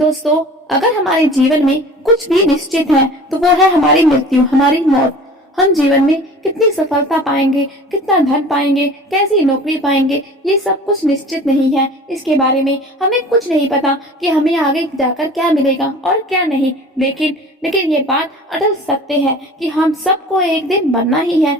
दोस्तों, अगर हमारे जीवन में कुछ भी निश्चित है तो वो है हमारी मृत्यु, हमारी मौत। हम जीवन में कितनी सफलता पाएंगे, कितना धन पाएंगे, कैसी नौकरी पाएंगे, ये सब कुछ निश्चित नहीं है। इसके बारे में हमें कुछ नहीं पता कि हमें आगे जाकर क्या मिलेगा और क्या नहीं। लेकिन ये बात अटल सत्य है कि हम सबको एक दिन मरना ही है।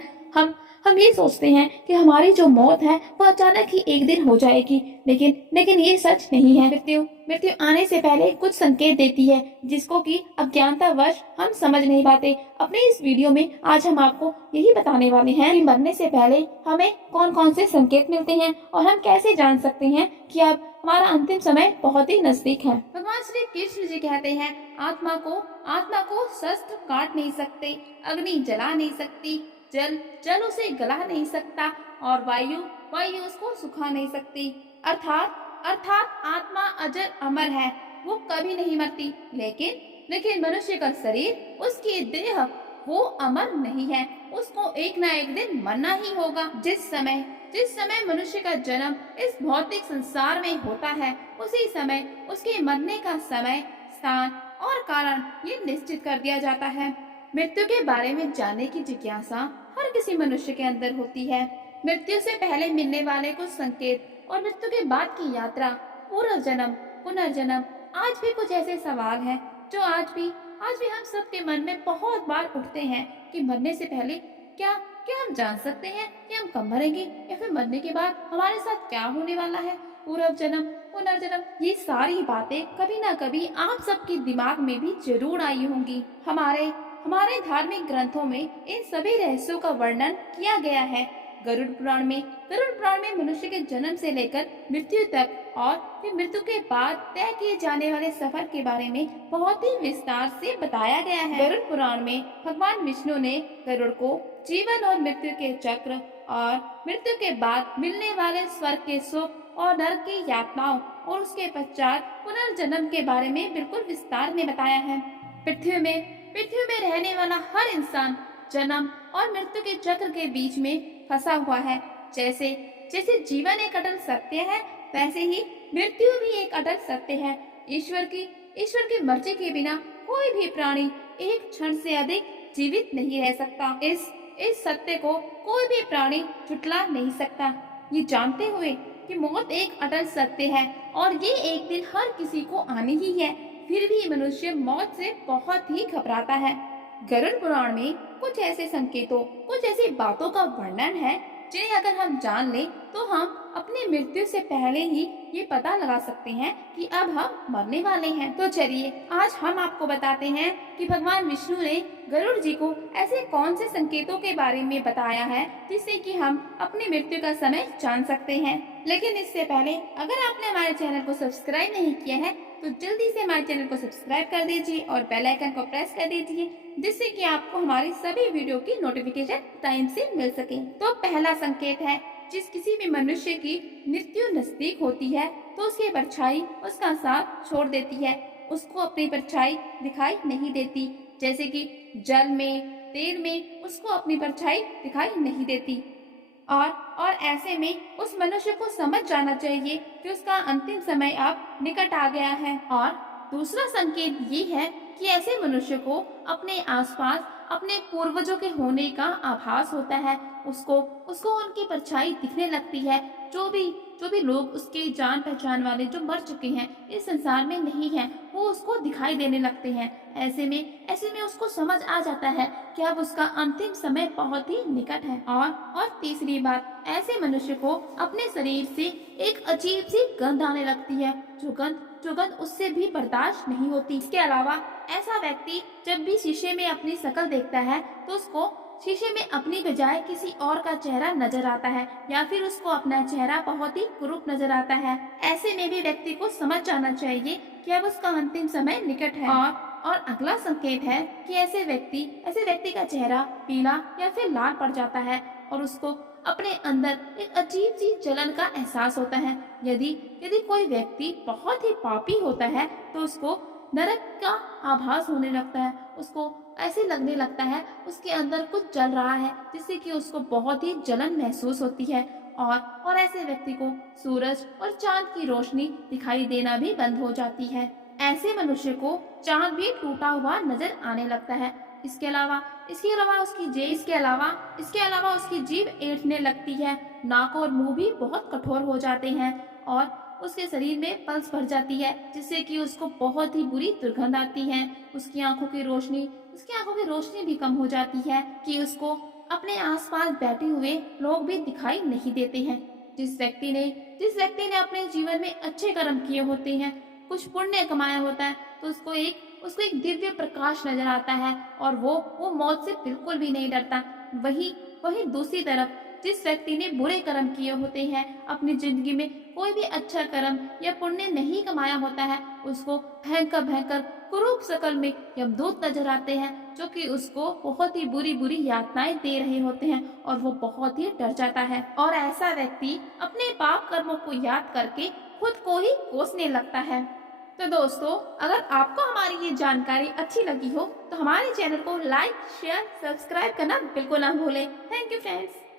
हम ये सोचते हैं कि हमारी जो मौत है वो अचानक ही एक दिन हो जाएगी, लेकिन ये सच नहीं है। मृत्यु मृत्यु आने से पहले कुछ संकेत देती है, जिसको कि अज्ञानतावश हम समझ नहीं पाते। अपने इस वीडियो में आज हम आपको यही बताने वाले हैं कि मरने से पहले हमें कौन कौन से संकेत मिलते हैं और हम कैसे जान सकते हैं कि अब हमारा अंतिम समय बहुत ही नजदीक है। भगवान श्री कृष्ण जी कहते हैं, आत्मा को शस्त्र काट नहीं सकते, अग्नि जला नहीं सकती, जल उसे गला नहीं सकता और वायु उसको सुखा नहीं सकती। अर्थात आत्मा अजर अमर है, वो कभी नहीं मरती। लेकिन मनुष्य का शरीर, उसकी देह, वो अमर नहीं है। उसको एक न एक दिन मरना ही होगा। जिस समय मनुष्य का जन्म इस भौतिक संसार में होता है, उसी समय उसके मरने का समय, स्थान और कारण ये निश्चित कर दिया जाता है। मृत्यु के बारे में जानने की जिज्ञासा हर किसी मनुष्य के अंदर होती है। मृत्यु से पहले मिलने वाले कुछ संकेत और मृत्यु के बाद की यात्रा, पूर्व जन्म, पुनर्जन्म, आज भी कुछ ऐसे सवाल हैं जो आज भी हम सबके मन में बहुत बार उठते हैं कि मरने से पहले क्या क्या हम जान सकते हैं कि हम कब मरेंगे, या फिर मरने के बाद हमारे साथ क्या होने वाला है। पूर्व जन्म, पुनर्जन्म, ये सारी बातें कभी ना कभी आप सबके दिमाग में भी जरूर आई होंगी। हमारे धार्मिक ग्रंथों में इन सभी रहस्यों का वर्णन किया गया है। गरुड़ पुराण में मनुष्य के जन्म से लेकर मृत्यु तक और फिर मृत्यु के बाद तय किए जाने वाले सफर के बारे में बहुत ही विस्तार से बताया गया है। गरुड़ पुराण में भगवान विष्णु ने गरुड़ को जीवन और मृत्यु के चक्र और मृत्यु के बाद मिलने वाले स्वर्ग के सुख और नरक की यातनाओं और उसके पश्चात पुनर्जन्म के बारे में बिल्कुल विस्तार में बताया है। पृथ्वी में रहने वाला हर इंसान जन्म और मृत्यु के चक्र के बीच में फंसा हुआ है। जैसे जीवन एक अटल सत्य है, वैसे ही मृत्यु भी एक अटल सत्य है। ईश्वर की मर्जी के बिना कोई भी प्राणी एक क्षण से अधिक जीवित नहीं रह सकता। इस सत्य को कोई भी प्राणी झुठला नहीं सकता। ये जानते हुए कि मौत एक अटल सत्य है और ये एक दिन हर किसी को आनी ही है, फिर भी मनुष्य मौत से बहुत ही घबराता है। गरुड़ पुराण में कुछ ऐसे संकेतों, कुछ ऐसी बातों का वर्णन है जिन्हें अगर हम जान लें तो हम अपनी मृत्यु से पहले ही ये पता लगा सकते हैं कि अब हम मरने वाले हैं। तो चलिए आज हम आपको बताते हैं कि भगवान विष्णु ने गरुड़ जी को ऐसे कौन से संकेतों के बारे में बताया है जिससे कि हम अपनी मृत्यु का समय जान सकते हैं। लेकिन इससे पहले अगर आपने हमारे चैनल को सब्सक्राइब नहीं किया है तो जल्दी से हमारे चैनल को सब्सक्राइब कर दीजिए और बेल आइकन को प्रेस कर दीजिए, जिससे कि आपको हमारी सभी वीडियो की नोटिफिकेशन टाइम से मिल सके। तो पहला संकेत है, जिस किसी भी मनुष्य की मृत्यु नजदीक होती है तो उसकी परछाई उसका साथ छोड़ देती है। उसको अपनी परछाई दिखाई नहीं देती, जैसे कि जल में, तेल में उसको अपनी परछाई दिखाई नहीं देती। और ऐसे में उस मनुष्य को समझ जाना चाहिए कि उसका अंतिम समय अब निकट आ गया है। और दूसरा संकेत ये है कि ऐसे मनुष्य को अपने आसपास अपने पूर्वजों के होने का आभास होता है। उसको उनकी परछाई दिखने लगती है। जो भी लोग उसके जान पहचान वाले जो मर चुके हैं, इस संसार में नहीं हैं, वो उसको दिखाई देने लगते हैं। ऐसे में उसको समझ आ जाता है कि अब उसका अंतिम समय बहुत ही निकट है। और तीसरी बात, ऐसे मनुष्य को अपने शरीर से एक अजीब सी गंध आने लगती है, जो गंध उससे भी बर्दाश्त नहीं होती। इसके अलावा ऐसा व्यक्ति जब भी शीशे में अपनी शक्ल देखता है तो उसको शीशे में अपनी बजाय किसी और का चेहरा नजर आता है, या फिर उसको अपना चेहरा बहुत ही कुरूप नजर आता है। ऐसे में भी व्यक्ति को समझ जाना चाहिए कि अब उसका अंतिम समय निकट है। और अगला संकेत है कि ऐसे व्यक्ति का चेहरा पीला या फिर लाल पड़ जाता है और उसको अपने अंदर एक अजीब सी जलन का एहसास होता है। यदि कोई व्यक्ति बहुत ही पापी होता है तो उसको नरक का आभास होने लगता है। उसको ऐसे लगने लगता है उसके अंदर कुछ जल रहा है, जिससे कि उसको बहुत ही जलन महसूस होती है। और ऐसे व्यक्ति को सूरज और चांद की रोशनी दिखाई देना भी बंद हो जाती है। ऐसे मनुष्य को चांद भी टूटा हुआ नजर आने लगता है। इसके अलावा इसके अलावा उसकी जीभ ऐंठने लगती है। नाक और मुंह भी बहुत कठोर हो जाते हैं और उसके शरीर में पल्स भर जाती है, जिससे कि उसको बहुत ही बुरी दुर्गंध आती है। उसकी आंखों की रोशनी भी कम हो जाती है कि उसको अपने आसपास बैठे हुए लोग भी दिखाई नहीं देते हैं। जिस व्यक्ति ने अपने जीवन में अच्छे कर्म किए होते हैं, कुछ पुण्य कमाया होता है, तो उसको एक दिव्य प्रकाश नजर आता है और वो मौत से बिल्कुल भी नहीं डरता। वही दूसरी तरफ जिस व्यक्ति ने बुरे कर्म किए होते हैं, अपनी जिंदगी में कोई भी अच्छा कर्म या पुण्य नहीं कमाया होता है, उसको भयंकर कुरूप शकल में यमदूत नजर आते हैं, जो कि उसको बहुत ही बुरी यातनाएं दे रहे होते हैं और वो बहुत ही डर जाता है। और ऐसा व्यक्ति अपने पाप कर्मों को याद करके खुद को ही कोसने लगता है। तो दोस्तों, अगर आपको हमारी ये जानकारी अच्छी लगी हो तो हमारे चैनल को लाइक, शेयर, सब्सक्राइब करना बिल्कुल ना भूलें। Thank you friends.